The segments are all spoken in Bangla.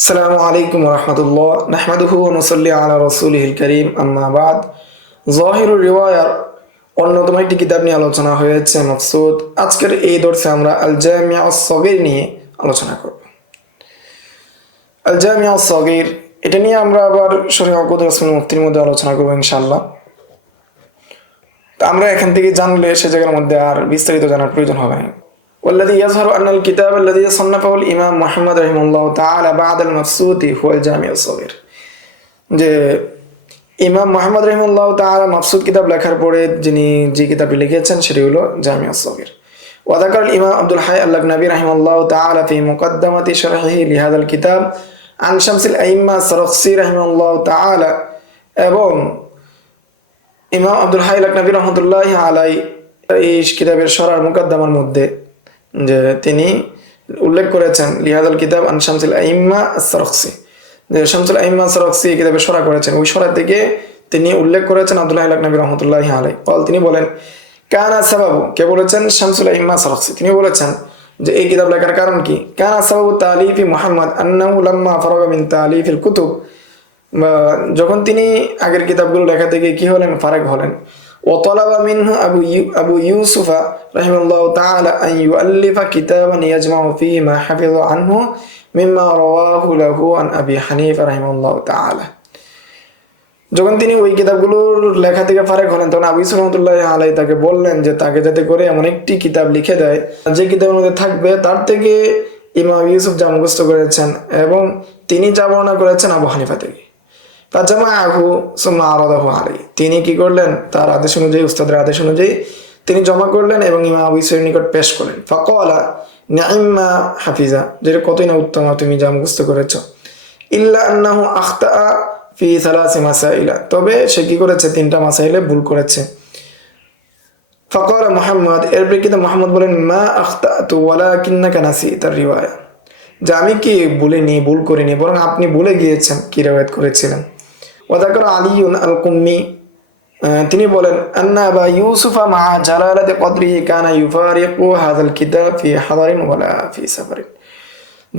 আসসালামু আলাইকুম রহমতুল্লাহ নাহমাদুহু ওয়া নুসাল্লি আলা রাসূলিহিল কারীম আম্মা বাদ। যাহিরুর রিওয়ায়ার অন্যতম একটি কিতাব নিয়ে আলোচনা হয়েছে মাকসুদ। আজকের এই দর্সে আমরা আল জামিউ আস-সগীর নিয়ে আলোচনা করব। আল জামিউ আস-সগীর এটা নিয়ে আমরা আবার শরীহ আকুদ রাসূল মুফতির মধ্যে আলোচনা করব ইনশাআল্লাহ। তো আমরা এখান থেকে জানলে সে জায়গার মধ্যে আর বিস্তারিত জানার প্রয়োজন হবে না। والذي يظهر أن الكتاب الذي صنفه الإمام محمد رحمه الله تعالى بعد المبسوط هو الجامع الصغير। যে ইমাম মুহাম্মদ রাহিমাহুল্লাহ তাআলা মাবসুত কিতাব লেখার পরে যিনি যে কিতাবটি লিখেছেন সেটি হলো জামি আস-সগীর। وذكر الإمام عبد الحي اللقنبي رحمه الله تعالى في مقدمة شرحه لهذا الكتاب عن شمس الأئمة السرخسي رحمه الله تعالى এবং ইমাম আব্দুল হাই লাকনাবী রহমতুল্লাহি আলাইহি এই কিতাবের শরহ মুকদ্দমার মধ্যে যে তিনি উল্লেখ করেছেন লিহাদাল কিতাব আন শামসুল আইম্মা আস-সরখসি, যে শামসুল আইম্মা আস-সরখসি এই কিতাবে শরহ করেছেন, ওই শরহ থেকে তিনি উল্লেখ করেছেন আব্দুল্লাহ লাকনাবী রহমতুল্লাহি আলাইহি। তিনি বলেন কানা সাবাবু, কে বলেছেন? শামসুল আইম্মা আস-সরখসি। তিনি বলেছেন যে এই কিতাব লেখার কারণ কি? কানা সাবাবু তালিফি মুহাম্মদ আন্নাহু লাম্মা ফারাগা মিন তালিফিল কুতুব, যখন তিনি আগের কিতাবগুলো লেখা থেকে কি হলেন? ফারাগ হলেন। وطلب منه أبو يوسف رحمه الله تعالى أن يؤلف كتابا يجمع فيه ما حفظ عنه مما رواه له عن أبي حنيفة رحمه الله تعالى। যখন তিনি ওই কিতাবগুলোর লেখা থেকে ফারাক হলেন তখন আবু ইউসুফ রাহমাতুল্লাহি আলাইহি তাকে বললেন যে তাকে যাতে করে এমন একটি কিতাব লিখে দেয় যে কিতাবের মধ্যে থাকবে তার থেকে ইমাম ইউসুফ যা মুখস্থ করেছেন এবং তিনি যা বর্ণনা করেছেন আবু হানিফা থেকে। তিনি কি করলেন? তার আদেশ অনুযায়ী, উস্তাদের আদেশ অনুযায়ী তিনি জমা করলেন এবং ইমাম আবু ইউসুফের নিকট পেশ করলেন। ফাকালা নি'মা হাফিজা, যেটা কতই না উত্তম তুমি যা মুখস্থ করেছো। ইল্লা আন্নাহু আখতাআ ফি সালাসি মাসাইলা, তবে সে কি করেছে? তিনটা মাসাইলে ভুল করেছে। ফাকালা মুহাম্মদ, এর প্রেক্ষিতে মুহাম্মদ বলেন মা আখতাতু ওয়ালাকিন্নাকা নাসিতা রিওয়ায়া, যে আমি কি ভুলিনি, ভুল করিনি, বরং আপনি ভুলে গিয়েছেন কি রিওয়ায়াত করেছিলেন। ওয়াদাকার আলিউন আল কুম্মি, তিনি বলেন আন্না আবা ইউসুফা মা জালালাতি কদরিহি কানা ইউফারিকু হাযাল কিতাব ফি হাদারিন ওয়ালা ফি সাফারিন,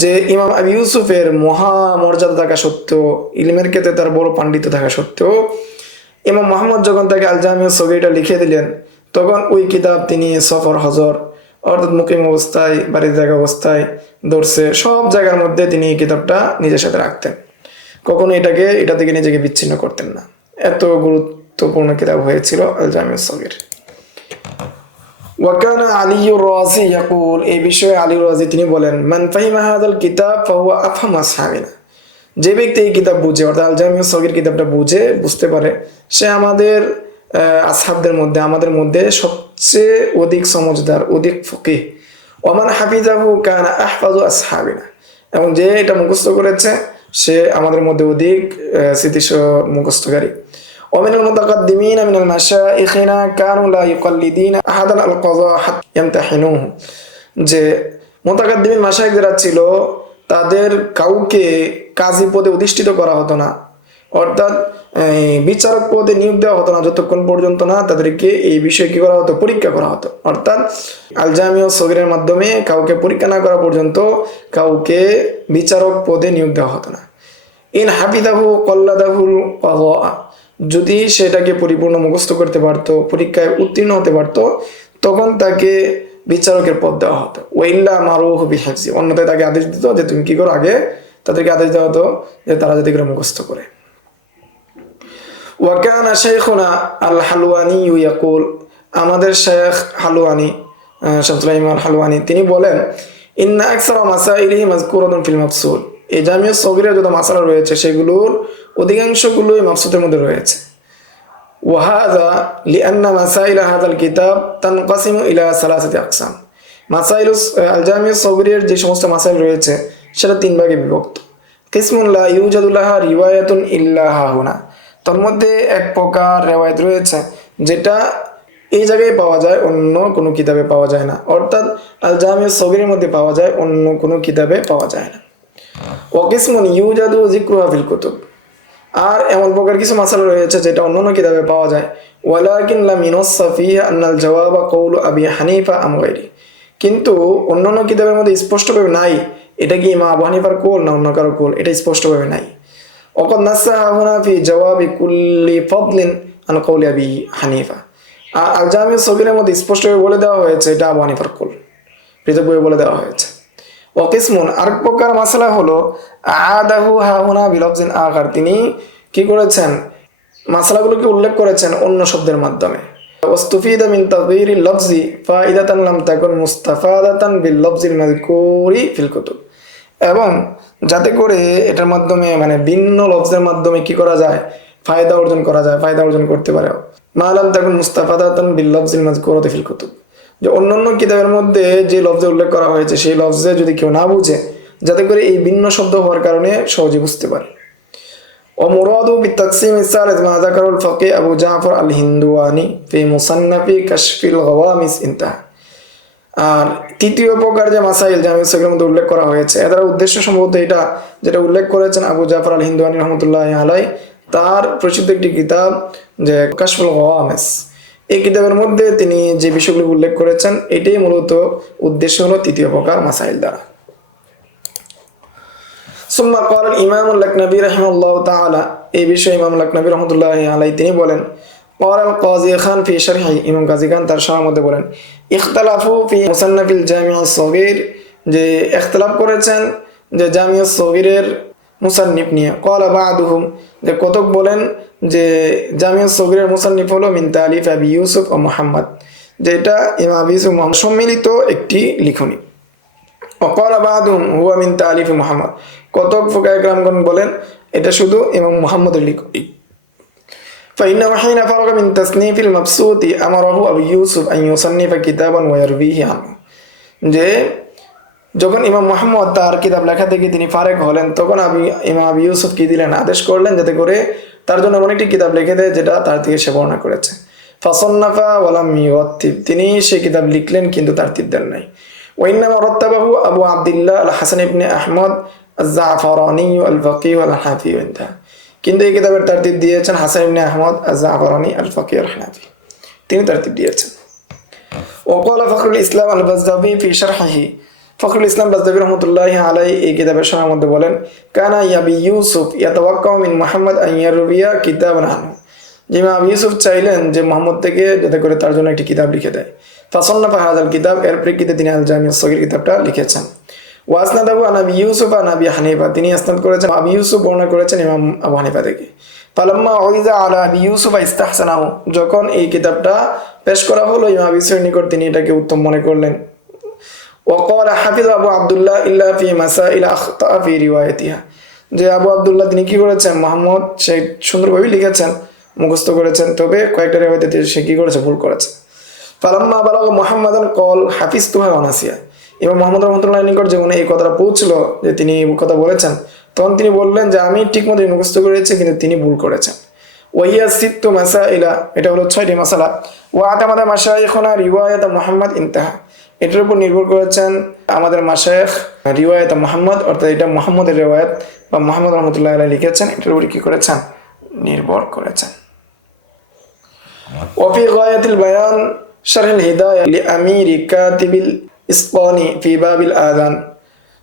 যে ইমাম আবু ইউসুফের মহা মর্যাদা থাকা সত্ত্বেও, ইলমের ক্ষেত্রে তার বড় পাণ্ডিত্য থাকা সত্ত্বেও ইমাম মুহাম্মদ যখন তাকে আল জামিউ আস-সগীরটা লিখে দিলেন তখন ওই কিতাব তিনি সফর, হজর অর্থাৎ মুকিম অবস্থায়, বাড়িতে থাকা অবস্থায়, দর্শে সব জায়গার মধ্যে তিনি এই কিতাবটা নিজের সাথে রাখতেন, কখনো এটা থেকে নিজেকে বিচ্ছিন্ন করতেন না। এত গুরুত্বপূর্ণ কিতাব হয়েছিল আল জামিউ আস-সগীর। ওয়াকানা আলিউর রাজি ইয়াকুল, এই বিষয়ে আলী রাজি তিনি বলেন মান ফাহিমা হাযাল কিতাব ফাহুয়া আফহামু আসহাবিনা, যে ব্যক্তি এই কিতাব বুঝে অর্থাৎ আল জামিউ আস-সগীর কিতাবটা বুঝতে পারে সে আমাদের আসহাবদের মধ্যে, আমাদের মধ্যে সবচেয়ে অধিক সমঝদার, অধিক ফকিহ। ওমান হাফিজাহু কানা আহফাজু আসহাবিনা, এবং যে এটা মুখস্থ করেছে সে আমাদের মধ্যে অধিক স্মৃতিশ মুখস্থকারী। ওমিনাল মুতাকাদ্দিমিনা মিনাল মাশাইখিনা কানু লা ইউকাল্লিদিনা আহাদান আল কাযা হাত্তা ইয়ামতাহিনুহু, যে মুতাকাদ্দিমিন মাশাইখ যারা ছিল তাদের কাউকে কাজী পদে অধিষ্ঠিত করা হতো না, অর্থাৎ বিচারক পদে নিয়োগ দেওয়া হতো না যতক্ষণ পর্যন্ত না তাদেরকে এই বিষয়ে কি করা হতো? পরীক্ষা করা হতো। অর্থাৎ আল জামিউ আস-সগীরের মাধ্যমে কাউকে পরীক্ষা না করা পর্যন্ত কাউকে বিচারক পদে নিয়োগ দেওয়া হতো না। ইন হাফিদাহু কল্লাদাহুল কাযা, যদি সেটাকে পরিপূর্ণ মুখস্থ করতে পারতো, পরীক্ষায় উত্তীর্ণ হতে পারতো, তখন তাকে বিচারকের পদ দেওয়া হতো। ওয়াইল্লা মারুহু বিহিফজি, অন্যথায় তাকে আদেশ দিত যে তুমি কি করো, আগে তাদেরকে আদেশ দেওয়া হতো যে তারা যাতে করে মুখস্থ করে। ওয়াকানা শাইখুনা আল হালওয়ানি ইয়াকুল, আমাদের শেখ হালওয়ানি, শামসুল আইম্মা আল হালওয়ানি তিনি বলেন ইন্না আকসারা মাসাইলিহি মাযকুরাতুন ফিল মাবসুত, এই জামিউ আস-সগীরের যত মাসালা রয়েছে সেগুলোর অধিকাংশগুলোই মাবসুতের মধ্যে রয়েছে। ওয়াহাযা লিআন্না মাসাইল হাযাল কিতাব তানকাসিমু ইলা সালাসাতি আকসাম, মাসাইল আল জামিউ আস-সগীরের যে সমস্ত মাসাইল রয়েছে সেটা তিন ভাগে বিভক্ত। কিসমুন লা ইউজাদু লাহা রিওয়ায়াতুন ইল্লা হাহুনা, তার মধ্যে এক প্রকার রিওয়ায়াত রয়েছে যেটা এই জায়গায় পাওয়া যায়, অন্য কোনো কিতাবে পাওয়া যায় না, অর্থাৎ আল জামিউ আস-সগীরের মধ্যে পাওয়া যায়, অন্য কোনো কিতাবে পাওয়া যায় না। ওয়াকিসমুন ইউজাদু যিকরুহা ফিল কুতুব, আর এমন প্রকার কিছু মাসালা রয়েছে যেটা অন্যান্য কিতাবে পাওয়া যায়। ওয়ালাকিন লাম ইউনাসসা ফিহা আন্নাল জাওয়াবা কওলু আবি হানিফা আম গায়রি, কিন্তু অন্যান্য কিতাবের মধ্যে স্পষ্টভাবে নাই এটা কি ইমাম আবু হানিফার কোল না অন্য কারো কোল, এটা স্পষ্টভাবে নাই। ওয়াকাদ নাসাহা হুনা ফি জাওয়াবি কুল্লি ফাদলিন আন কওলি আবি হানিফা। আল জামিউ সগীরের মধ্যে স্পষ্টভাবে বলে দেওয়া হয়েছে এটা আবু হানিফার কোল, পৃথকভাবে বলে দেওয়া হয়েছে। ওয়াকিসমুন, আরেক প্রকার মাসলা হলো আদাহু হাহুনা বিলফজিন আখার, তিনি কি করেছেন মাসলাগুলোকে উল্লেখ করেছেন অন্য শব্দের মাধ্যমে। ওয়াস্তুফিদা মিন তাগয়িরিল লফজি ফাইদাতান লাম তাকুন মুস্তাফাদাতান বিল লফজিল মাযকুরি ফিল কুতুব, এবং যাতে করে এটার মাধ্যমে মানে ভিন্ন লফজের মাধ্যমে কি করা যায়, ফায়দা অর্জন করা যায়, ফায়দা অর্জন করতে পারে। মা লাম তাকুন মুস্তাফাদাতান বিল লফজিল মাযকুরি ফিল কুতুব, যে অন্যান্য কিতাবের মধ্যে যে লফজে উল্লেখ করা হয়েছে সেই লফজে যদি কেউ না বুঝে, যাতে করে এই ভিন্ন শব্দ হওয়ার কারণে সহজে বুঝতে পারে। ومراد بالتقسيم الثالث ما ذكره الفقيه أبو جعفر الهندواني في مصنف كشف الغوامس انتهى। আর তৃতীয় প্রকার যে মাসাইল জামিউ সগীরের মধ্যে উল্লেখ করা হয়েছে, এটার উদ্দেশ্য সম্ভবত এটা যেটা উল্লেখ করেছেন আবু জাফর আল হিন্দুয়ানি রহমতুল্লাহ আলাই, তার প্রসিদ্ধ একটি কিতাব যে কাশফুল গওয়ামিস, এই কিতাবের মধ্যে তিনি যে বিষয়গুলো উল্লেখ করেছেন এটাই মূলত উদ্দেশ্য হলো তৃতীয় প্রকার মাসাইল দ্বারা। সুম্মা ক্বাল ইমাম আল-লাকনাবী রাহিমাহুল্লাহু তাআলা, এই বিষয়ে ইমাম আল-লাকনাবী রাহমাতুল্লাহি আলাইহি তিনি বলেন, ক্বাল আল-কাযী খান ফি শারহি, ইমাম কাজী খান তার শারহের মধ্যে বলেন, ইখতালাফু ফি মুসান্নাফিল জামি' আস-সগীর, যে ইখতিলাফ করেছেন যে জামি' আস-সগীরের মুসান্নিফ নিয়ে। ক্বালা বা'দুহুম, যে কতক বলেন যে জামি' আস-সগীরের মুসান্নিফ হলো মিন তালিফ আবি ইউসুফ ও মুহাম্মদ, যেটা ইমাম আবি ইউসুফ মুহাম্মদ সম্মিলিত একটি লিখনী। ওয়াকালা বা'দুহুম হুয়া মিন তালিফ মুহাম্মদ, কতক ফুকাহায়ে কেরামগণ বলেন এটা শুধু ইমাম মুহাম্মদের লিখনী। ফাইন্নাহু হিনা ফারাগা মিন তাসনিফিল মাবসুতি আমারাহু আবু ইউসুফ আন ইউসান্নিফা কিতাবান ওয়া ইয়ারবিহি আনহু, যে যখন ইমাম মুহাম্মদ তার কিতাব লেখা থেকে তিনি ফারেক হলেন, তখন ইমাম আবু ইউসুফ কি দিলেন, আদেশ করলেন যাতে করে তার জন্য এমন একটি কিতাব লিখে দেয় যেটা তার থেকে সে বর্ণনা করেছে। ফাসান্নাফা ওয়া লাম ইউরাত্তিব, তিনি সেই কিতাব লিখলেন কিন্তু তারতিব দেন নাই। ওয়াইন্নামা রাত্তাবাহু আবু আব্দুল্লাহ আল হাসান ইবনে আহমদ আয-জাফরানি আল ফাকিহ আল হানাফি, কিন্তু এই কিতাবের তারতিব দিয়েছেন হাসান ইবনে আহমদ আয-জাফরানি আল ফাকিহ আল হানাফি, তিনি তারতিব দিয়েছেন। ওয়াকালা ফখরুল ইসলাম আল বাজদাবি ফি শারহিহি, ফখরুল ইসলাম বাজদাবি রহমতুল্লাহি আলাইহি এই কিতাবের শারহের মধ্যে বলেন, কানা আবি ইউসুফ ইয়াতাওয়াক্কাউ মিন মুহাম্মদ আন ইয়ারবিয়া কিতাবান আনহু, যে ইমাম আবু ইউসুফ চাইলেন যে মুহাম্মদ থেকে যাতে করে তার জন্য একটি কিতাব লিখে দেয়। ফাসান্নাফা হাযাল কিতাব, এর প্রেক্ষিতে তিনি আল জামি' আস-সগীর কিতাবটা লিখেছেন। ওয়াসনাদাহু আন আবি ইউসুফ আন আবি হানিফা, তিনি ইসনাদ করেছেন আবি ইউসুফ বর্ণনা করেছেন ইমাম আবু হানিফা থেকে। ফালাম্মা উইযা আলা আবি ইউসুফ ইস্তাহসানাহু, যখন এই কিতাবটা পেশ করা হলো ইমাম আবু ইউসুফের নিকট, তিনি এটাকে উত্তম মনে করলেন। ওয়াকালা হাফিজ আবু আব্দুল্লাহ ইল্লা ফি মাসাইল আখতা ফি রিওয়ায়াতিহা, যে আবু আব্দুল্লাহ তিনি কি করেছেন, মুহাম্মদ সে সুন্দরভাবে লিখেছেন, মুখস্থ করেছেন, তবে কয়েকটা রিওয়ায়াতে সে কি করেছে, ভুল করেছে। ফালাম্মা বালাগা মুহাম্মাদান ক্বাল হাফিজতুহা ওয়া নাসিয়া, ইমাম মুহাম্মদ রাহমাতুল্লাহির নিকট যখন এই কথাটা পৌঁছলো যে তিনি এই কথা বলেছেন, তখন তিনি বললেন যে আমি ঠিকমতো মুখস্থ করেছি কিন্তু তিনি ভুল করেছেন। ওয়াহিয়া সিত্তু মাসাইলা, এটা হলো 6টি মাসালা। ওয়া আতামাদা মাশায়েখুনা রিওয়ায়াত মুহাম্মদ ইনতাহা, এটার উপর নির্ভর করেছেন আমাদের মাশায়েখ রিওয়ায়াত মুহাম্মদ, অর্থাৎ এটা মুহাম্মদের রিওয়ায়াত বা মুহাম্মদ রাহমাতুল্লাহি আলাইহি লিখেছেন, এটার উপর কি করেছেন, নির্ভর করেছেন। ওয়া ফি গায়াতিল বায়ান শারহুল হিদায়াহ লিআমিরি কাতিবিল ইসকানি ফি বাবিল আযান,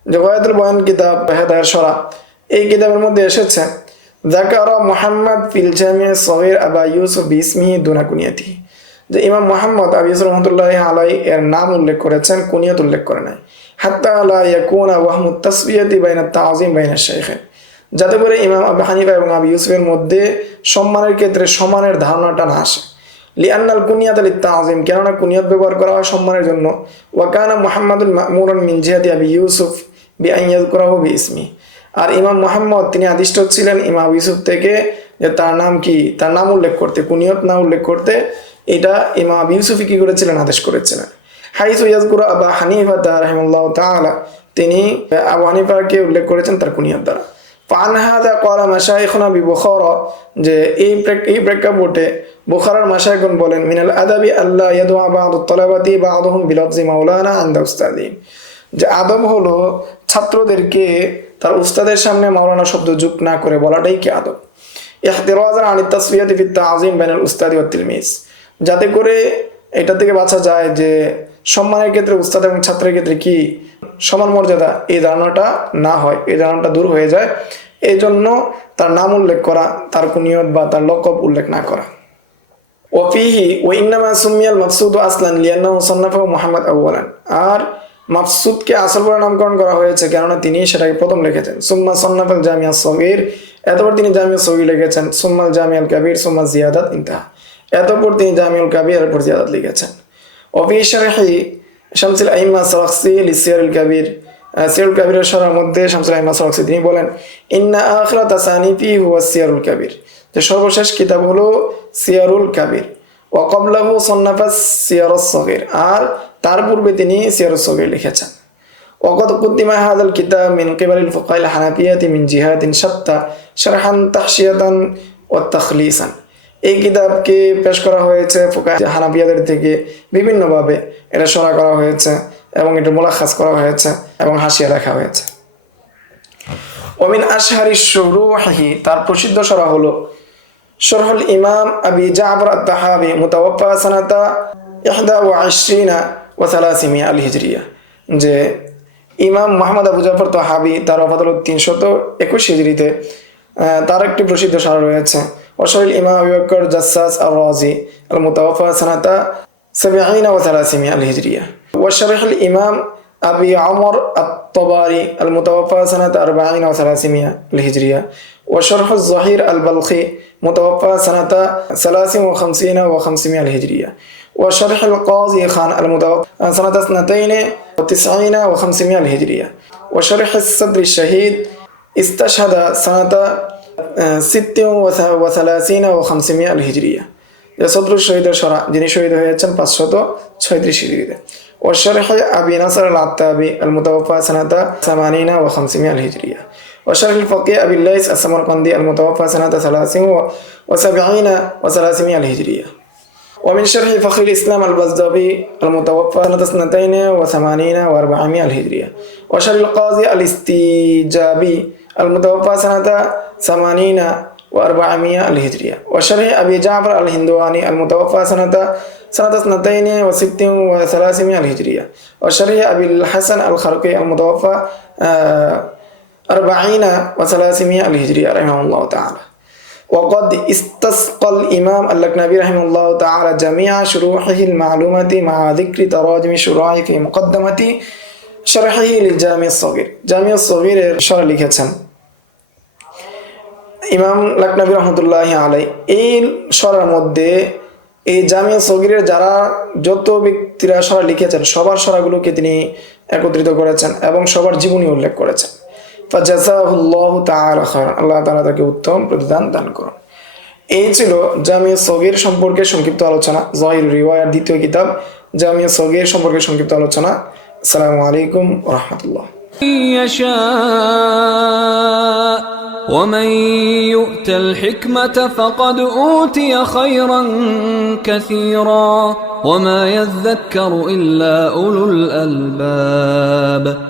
যে গায়াতুল বায়ান কিতাব হেদায়ার শরা, এই কিতাবের মধ্যে এসেছে যাকারা মুহাম্মদ ফিল জামি' আস-সগীর আবা ইউসুফ বিসমিহি দুনা কুনিয়াতিহি, যে ইমাম মুহাম্মদ আবু ইউসুফ রাহমাতুল্লাহি আলাইহি এর নাম উল্লেখ করেছেন, কুনিয়াত উল্লেখ করে নাই। হাত্তা লা ইয়াকুনা ওয়াহমুত তাসবিয়াতি বাইনা তাযীম বাইনা শাইখাইন, যাতে করে ইমাম আবু হানিফা এবং আবু ইউসুফের মধ্যে সম্মানের ক্ষেত্রে সমানের ধারণাটা না আসে। লিআন্নাল কুনিয়াত লিত-তাযীম, কেননা কুনিয়াত ব্যবহার করা হয় সম্মানের জন্য। ওয়া কানা মুহাম্মাদুন মা'মুরান মিন জিহাতি আবি ইউসুফ বিআন ইয়াযকুরাহু বিইসমি, আর ইমাম মুহাম্মদ তিনি আদিষ্ট ছিলেন ইমাম আবু ইউসুফ থেকে যে তার নাম কি, তার নাম উল্লেখ করতে, কুনিয়ত না উল্লেখ করতে, এটা ইমাম আবু ইউসুফই কি করেছিলেন, আদেশ করেছিলেন। হাইসু ইয়াযকুরু আবা হানিফা রাহিমাহুল্লাহু তাআলা, তিনি আবু হানিফাকে উল্লেখ করেছেন তার কুনিয়ত দ্বারা। ফান হাযা ক্বালা মাশায়েখুনা বিবুখারা, যে এই প্রেক্ষাপটে বুখারার মাশায়েখগণ বলেন, মিনাল আদাবি আল্লাহ ইয়াদুআ বা'দুত তালাবাতি বা'দুহুম বিলফজি মাওলানা আনদা উস্তাদি, যে আদব হলো ছাত্রদেরকে তার উস্তাদের সামনে মাওলানা শব্দ যোগ না করে বলাটাই কি আদব। ইহতিরাজান আনিত তাসফিয়াতি ফিত তাযীম বাইনাল উস্তাদি ওয়াত তিলমিজ, যাতে করে এটা থেকে বাঁচা যায় যে সম্মানের ক্ষেত্রে উস্তাদ এবং ছাত্রের ক্ষেত্রে কি সমান মর্যাদা এই ধারণাটা না হয়, এই ধারণাটা দূর হয়ে যায়, এই জন্য তার নাম উল্লেখ করা, তার কুনিয়ত বা তার লকব উল্লেখ না করা। ওফিহি ও ইন্নামা সুমিয়াল মাকসুদ আসলান লিয়ান্নাহু সান্নাফাহু মুহাম্মদ আউয়ালান, আর মাকসুদকে আসল বলে নামকরণ করা হয়েছে কেননা তিনি সেটাকে প্রথম লিখেছেন। সুম্মা সান্নাফাল জামিয়া সগীর, এতপর তিনি জামিয়া সগীর লিখেছেন। সুম্মাল জামিয়াল কাবীর, সুম্মা জিয়াদাত, ইনতাহা, এতপর তিনি জামিউল কাবীর, এরপর জিয়াদাত লিখেছেন। ওফি শারহি শামসুল আইম্মা সারাখসি লিসিয়ারুল কাবীর, সিয়ারুল কাবীরের শরহের মধ্যে শামসুল আইম্মা সারাখসি তিনি বলেন, ইন্না আখিরা তাসানিফি হুয়া সিয়ারুল কাবীর, যে সর্বশেষ কিতাব হলো সিয়ারুল কাবীর। ওয়া ক্বাবলাহু সান্নাফাস সিয়ারুস সগীর, আর তার পূর্বে তিনি সিয়ারুস সগীর লিখেছেন। ওয়াকাদ কুদ্দিমা হাযাল কিতাব মিন কিবালিল ফুকাহা'ল হানাফিয়্যাতি মিন জিহাতিন শাত্তা শারহান তাহশিয়াতান ওয়া তাখলিসান, এই কিতাবকে পেশ করা হয়েছে ফুকাহা হানাফিয়াদের থেকে বিভিন্নভাবে, এটা শরহ করা হয়েছে এবং এটা মুলাখাস করা হয়েছে এবং হাসিয়া লেখা হয়েছে। ওমিন আশহারি শুরুহি, তার প্রসিদ্ধ শরহ হলো শরহুল ইমাম আবি জাফর আত-তাহাবি মুতাওয়াফা সানাতা 21 ওয়া 300 আল হিজরিয়া, যে ইমাম মুহাম্মদ আবু জাফর তাহাবি, তার ওফাত হলো 321 হিজরিতে, তার একটি প্রসিদ্ধ শরহ রয়েছে। ওয়াশরহুল ইমাম আবু বকর জাসসাস আর-রাজি আল মুতাওয়াফা সানাতা 70 ওয়া 300 আল হিজরিয়া। ওয়াশরহুল ইমাম আবি আমর আত-তাবারি আল মুতাওয়াফা সানাতা 40 ওয়া 300 আল হিজরিয়া। ওয়াশরহুল যাহির আল বালখি মুতাওয়াফা সানাতা 53 ওয়া 500 আল হিজরিয়া। ওয়াশরহুল কাযী খান আল মুতাওয়াফা সানাতা 92 ওয়া 500 আল হিজরিয়া। ওয়াশরহুল সাদর শাহীদ ইস্তাশহাদা সানাতা 36 ওয়া 500 আল হিজরিয়া, যে সদরুল শহীদের শরহ, যিনি শহীদ হয়েছেন 536 হিজরিতে। ওয়াশরহ আবি নাসর আল-আত্তাবি আল মুতাওয়াফা সানাতা 80 ওয়া 500 আল হিজরিয়া। ওয়াশরহুল ফাকিহ আবি লাইস আস-সামারকান্দি আল মুতাওয়াফা সানাতা 30 ওয়া 70 ওয়া 300 আল হিজরিয়া। ومن شرح فخر الإسلام البزدبي المتوفى سنة 82 و 400 الهجرية. وشرح القاضي الاستيجابي المتوفى سنة 80 و 400 الهجرية. وشرح أبي جعفر الهندواني المتوفى سنة 62 و 300 الهجرية. وشرح أبي الحسن الخرقي المتوفى 40 و 300 الهجرية رحمه الله تعالى. وقد استسقى الإمام اللكنبي رحمه الله تعالى جميع شروحه المعلومة مع ذكر تراجم شروحه في مقدمة شرحه للجامع الصغير. جامع الصغير شرح লিখেছেন ইমাম লাকনবী রহমতুল্লাহ আলাই। এই শরহের মধ্যে এই জামিয়া সগীরের যারা যত ব্যক্তিরা শরহ লিখেছেন সবার শরহগুলোকে তিনি একত্রিত করেছেন এবং সবার জীবনী উল্লেখ করেছেন। ফাজাযাহুল্লাহু তাআলা খায়রান, আল্লাহ তাআলা তাকে উত্তম প্রতিদান দান করুন। এই ছিল জামিয়া সগীর সম্পর্কে সংক্ষিপ্ত আলোচনা, যাহিরুর রিওয়ায়ার দ্বিতীয় কিতাব জামিয়া সগীর সম্পর্কে সংক্ষিপ্ত আলোচনা। আসসালামু আলাইকুম ওয়া রাহমাতুল্লাহ। ومن يؤت الحكمة فقد أوتي خيرا كثيرا وما يذكر إلا أولو الألباب.